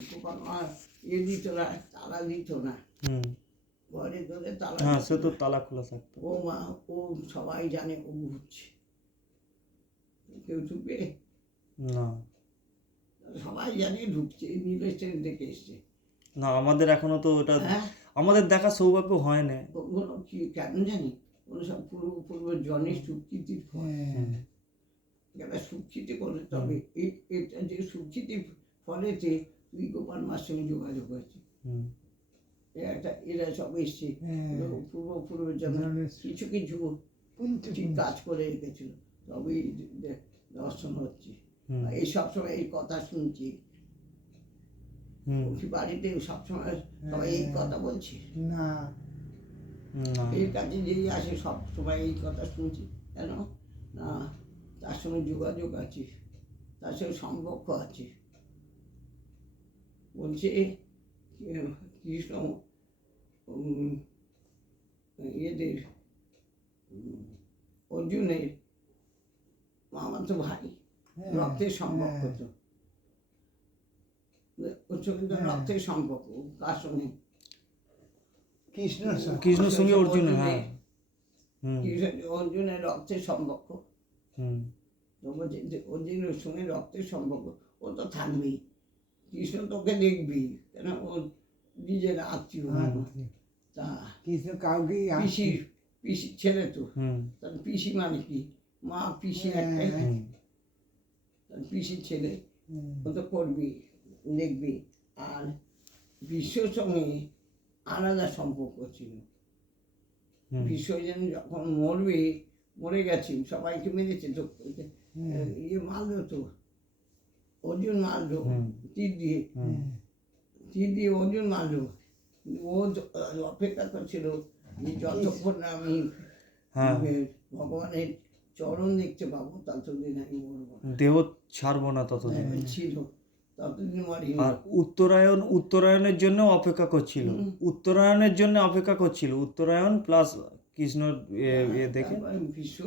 দিত না, তালা দিত না, ঘরে ধরে তালা। হ্যাঁ, সে তো তালা খোলা থাকতো। ও মা, ও সবাই জানে ও ঘুরছে, কেউ ঢুকে না, সবাই জানে ঢুকছে, নীলেশের দেখে এসছে। না আমাদের এখনো তো ওটা হ্যাঁ, আমাদের দেখা সৌভাগ্য হয় না। ওগুলো কি কেন জানি, ওগুলো সব পূর্ব জনের স্বীকৃতির ফল। যারা স্বীকৃতি করে, তবে এটা যে স্বীকৃতির ফলেতে তুই গোপাল মার সঙ্গে যোগাযোগ হয়েছে, এরা সব এসছে পূর্ব জনের কিছু কিছু ঠিক কাজ করে রেখেছিল, তবেই দর্শন হচ্ছে। এই সবসময় এই কথা শুনছি, বাড়িতে সবসময় সবাই এই কথা বলছে না, এর কাছে যেই আসে সব সময় এই কথা শুনছি। কেন না, তার সঙ্গে যোগাযোগ আছে, তার সঙ্গে সম্পর্ক আছে। বলছে কৃষ্ণ এদের অর্জুনের মামাতো ভাই, রক্তের সম্পর্ক, তো ওর সঙ্গে রক্তের সম্পর্ক। কার সঙ্গে? কৃষ্ণের সঙ্গে অর্জুনের। হ্যাঁ, অর্জুনের রক্তের সম্পর্ক। তো বলছে অর্জুনের সঙ্গে রক্তের সম্পর্ক, ও তো থাকবেই, কৃষ্ণ তোকে দেখবি, কেন ওর নিজের আত্মীয়। তা কৃষ্ণ কাউকে পিসির ছেলে তো, তার পিসি মানে কি, মা পিসি একটাই, তার পিসির ছেলে, ও তো করবি, দেখবি। আর বিশ্বর সঙ্গে আলাদা সম্পর্ক ছিল। বিশ্বজন যখন মরে গেছে, সবাইকে মেরেছে তো, ইয়ে মারলো তো, অর্জুন মারলো তীর দিয়ে অর্জুন মারলো। ও অপেক্ষা করছিল যতক্ষণ না আমি ভগবানের চরণ দেখতে পাবো, ততদিন আমি মরবো, দেহ ছাড়বো না ততদিন ছিল, ততদিন মারি। আর উত্তরায়ণের জন্য অপেক্ষা করছিল, উত্তরায়ণ প্লাস কৃষ্ণ দেখে বিশ্ব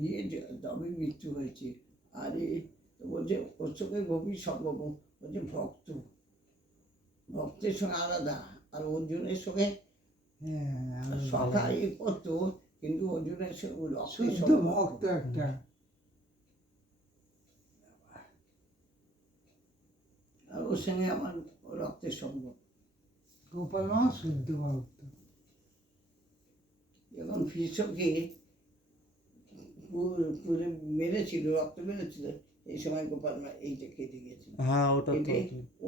গিয়ে তবে মৃত্যু হয়েছে। আর বলছে ওর সঙ্গে গভীর সম্পর্ক, বলছে ভক্তের সঙ্গে আলাদা, আর অর্জুনের সঙ্গে সখা এ করতো, কিন্তু অর্জুনের সঙ্গে ভক্ত একটা। আর ওর সঙ্গে আমার রক্তের সম্পর্ক। গোপাল মা শুদ্ধ ভক্ত। যখন ভীষ্মকে মেরেছিল, রক্ত মেরেছিল, এই সময় গোপাল মা এইটা কেটে গেছিল। হ্যাঁ, ওটা তো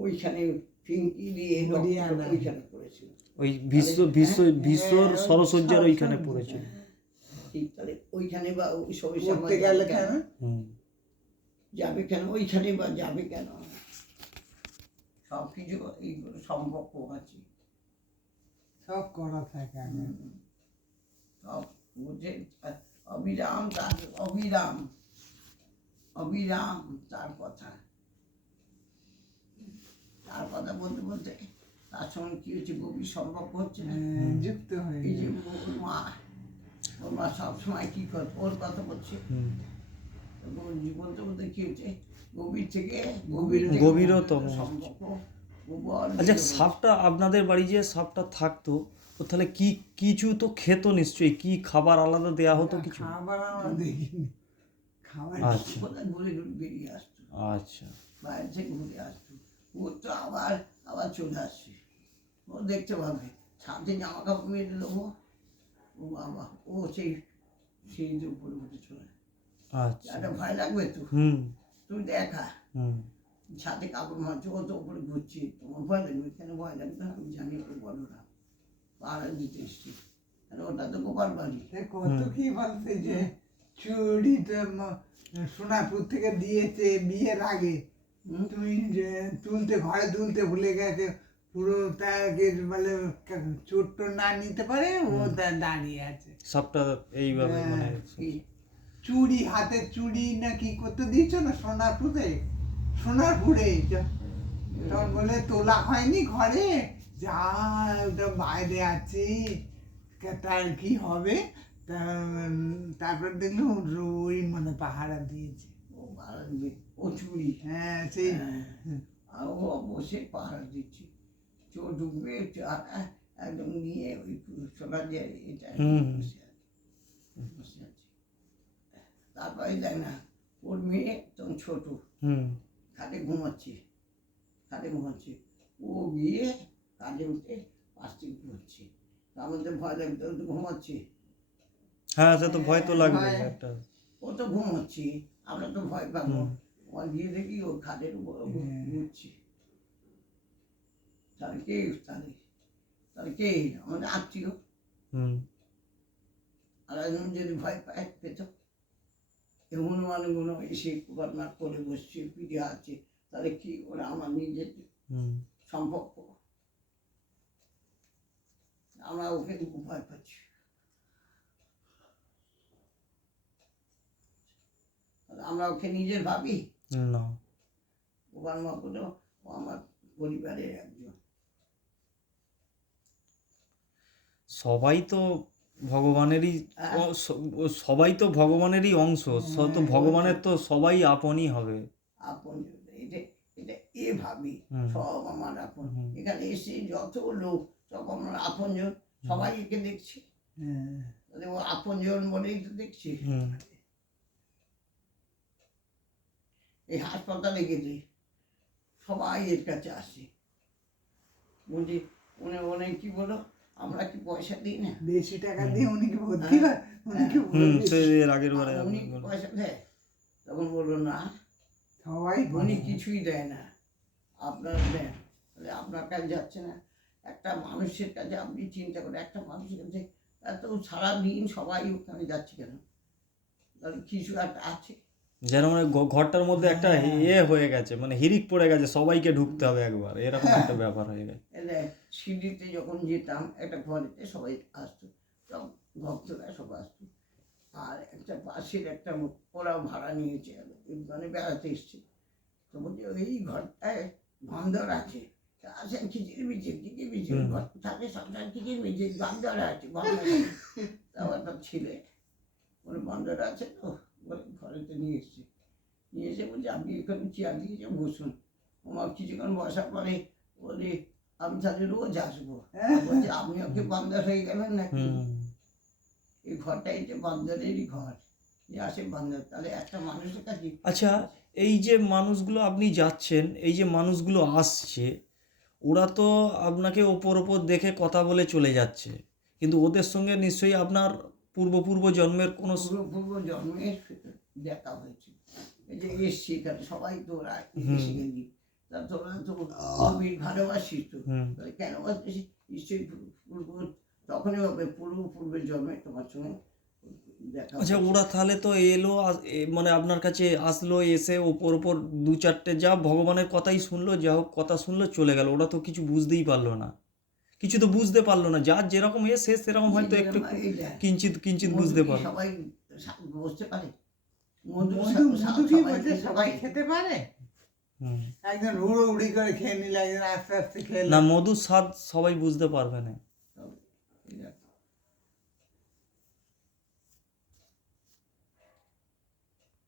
ওইখানে ফিঙ্কি দিয়ে ওইখানে পড়েছিল, ওই বিশ্বর সরসজ্জার ওইখানে পড়েছিল। ঠিক, তাহলে ওইখানে বা ওই সময় গেলে কেন যাবে, কেন ওইখানে বা যাবে কেন? সব কিছু এইগুলো সম্পর্ক আছে, সব করা থাকে। সব বুঝে অবিরাম তার কথা বলতে বলতে তার সঙ্গে কি হচ্ছে, গভীর সম্পর্ক হচ্ছে না, যুক্ত হয়ে। এই যে ওর মা সবসময় কি করে ওর কথা বলছে, বলতে বলতে কি হচ্ছে, গভীর থেকে গভীরতম সম্পর্ক। আচ্ছা, সাপটা আপনাদের বাড়ি যে সাপটা থাকতো, তো তাহলে কি কিছু তো খেত নিশ্চয়ই, কি খাবার আলাদা দেয়া হতো? কিছু খাবার আমরা দেখিনি, খাবার ঘুরে বেরিয়ে আসতো, আচ্ছা, বাইরে থেকে ঘুরে আসতো, ও তো আবার চলে আসছে, ও দেখতে পাবে, সাথে জামা কাপড় মেরে দেবো, ও বাবা, ও সেই উপরে উঠে চলে। আচ্ছা, একটা ভয় লাগবে তো, তুমি দেখা ছাদে কাপড় মারছো, ও তো উপরে ঘুরছি, তোমার ভয় লাগবে কেন? ভয় লাগবে না, আমি জানি ও বড়রা পাড়া দিতে এসছি, ওটা তো গোপাল বাড়ি। কত কি বলতে যে চুড়িটা সোনাপুর থেকে দিয়েছে বিয়ের আগে, তুমি ঘরে তুলতে ভুলে গেছে, পুরো তাকে মানে চোট না নিতে পারে, ও দাঁড়িয়ে আছে সবটা এইভাবে, মানে চুড়ি, হাতের চুড়ি না কি করতে দিয়েছো না সোনারপুরে, তখন বলে তোলা হয়নি ঘরে, যা ওটা বাইরে আছে, তার কি হবে? তারপর দেখলাম ওই মানে পাহারা দিয়েছে, ও চুড়ি, হ্যাঁ, সেই বসে পাহারা দিচ্ছি, চোর ঢুকবে একদম নিয়ে ওই সোনা দিয়ে এটা বসে আছি। তারপরে দেখ না, ওর মেয়ে তখন ছোট, খাটে ঘুমাচ্ছে, ও গিয়ে কাজে উঠে পাশ থেকে ঘুমাচ্ছে, আমাদের ভয় লাগবে, ও তো ঘুমাচ্ছে। হ্যাঁ, সে তো ভয় তো লাগবে একটা। ও তো ঘুমাচ্ছি, আমরা তো ভয় পাবো। ও গিয়ে দেখি ও খাটের উপর ঘুরছে। তাহলে কে আমাদের আত্মীয়। আর একজন যদি ভয় পায় পেত, হনুমানগুলো এসে ঘটনা করে বসছে, পিঠে আছে, তাহলে কি ওরা আমার নিজের সম্পর্ক, আমরা ওকে ভয় পাচ্ছি। আমরা ওকে নিজের ভাবি না, ওখান মতো ও আমার পরিবারের একজন। সবাই তো ভগবানেরই সবাই তো ভগবানেরই অংশ, তো ভগবানের তো সবাই আপনই হবে। আপন এটা এ ভাবি সব আমার আপন। এখানে এসে যত লোক সব আমার আপনজন, সবাই একে দেখছি, ও আপনজন বলেই তো দেখছি। এই হাসপাতালে গেলে সবাই এর কাছে আসে, বলছি উনি কি বলো, আমরা কি পয়সা দিই না, বেশি টাকা দিয়ে উনি কি ভর্তি হয়, উনি পয়সা দেয়? তখন বললো না, সবাই উনি কিছুই দেয় না, আপনার দেন। আপনার কাছে যাচ্ছে না, একটা মানুষের কাছে আপনি চিন্তা করে, একটা মানুষের কাছে এত সারাদিন সবাই ওখানে যাচ্ছে কেন, তাহলে কিছু একটা আছে। যেন মানে ঘরটার মধ্যে একটা হয়ে গেছে, মানে হিরিক পড়ে গেছে, সবাইকে ঢুকতে হবে একবার, এরকম একটা ব্যাপার হয়ে গেছে। সিঁড়িতে যখন যেতাম একটা ঘরেতে সবাই আসতো, সব ভক্তরা সব আসতো, আর একটা পাশের একটা ওরা ভাড়া নিয়েছে, মানে বেড়াতে এসছে, তো বলছে এই ঘরটায় বান্দর আছে, আসেন খিচিড়ি মিচির ঘর থাকে, সবসময় খিচিড়ি মিচির বান্দর আছে, তাও একটা ছেলে ওর বান্দর আছে, তো ঘরেতে নিয়ে এসে বলছে আপনি এখানে চেয়ার দিয়েছে বসুন। আমার কিছুক্ষণ বসার পরে বলে আমি তাহলে রোজ আসবো, বলছে আপনি ওকে বান্দর হয়ে গেলেন নাকি, এই ঘরটাই যে বান্দরেরই ঘর, যে আসে বান্দর, তাহলে একটা মানুষের কাছে। আচ্ছা, এই যে মানুষগুলো আপনি যাচ্ছেন, এই যে মানুষগুলো আসছে, ওরা তো আপনাকে ওপর দেখে কথা বলে চলে যাচ্ছে, কিন্তু ওদের সঙ্গে নিশ্চয়ই আপনার পূর্ব জন্মের কোনো পূর্ব জন্মের দেখা হয়েছে। এই যে এসছি এখানে সবাই তো ওরা এসে গেলি, তা তোরা তো ভালোবাসিস, তো কেন বাসিস, নিশ্চয়ই তখনই হবে পূর্বের জন্মে তোমার সঙ্গে দেখা। আচ্ছা, ওরা তাহলে তো এলো, মানে আপনার কাছে আসলো, এসে ওপর দু চারটে যা ভগবানের কথাই শুনলো, যা হোক কথা শুনলো, চলে গেল, ওরা তো কিছু বুঝতেই পারলো না, কিছু তো বুঝতে পারলো না, যার যেরকম এসে সেরকম হয়তো একটু কিঞ্চিত বুঝতে পারলো। সবাই বুঝতে পারে, সবাই খেতে পারে, একজন উড়ি করে খেয়ে নিলে, একজন আস্তে আস্তে খেয়ে না, মধুর স্বাদ সবাই বুঝতে পারবে না।